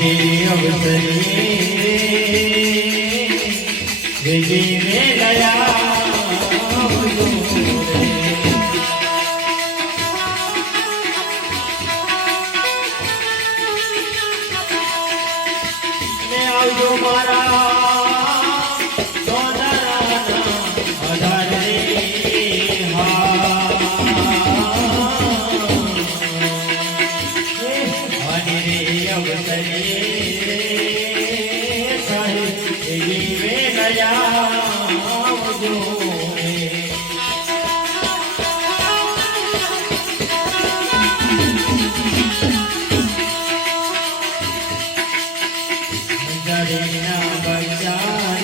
રે અવતરી વિજી રે દયા મારા Jai Jai Jai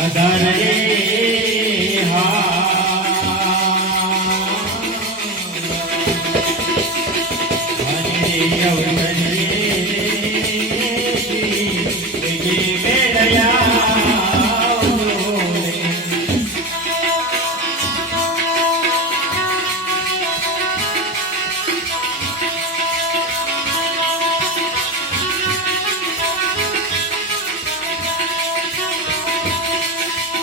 મદન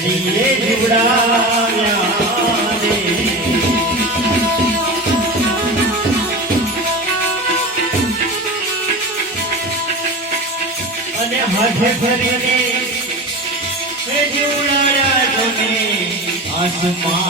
હરિએ જીવડાવ્યા રે અને હાથે ફરીને જીવડાયા તમે આસમાન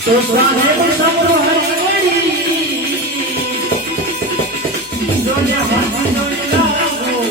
તો સાહેબ સૌ હરિવડી જોને હાથ જોડલાગો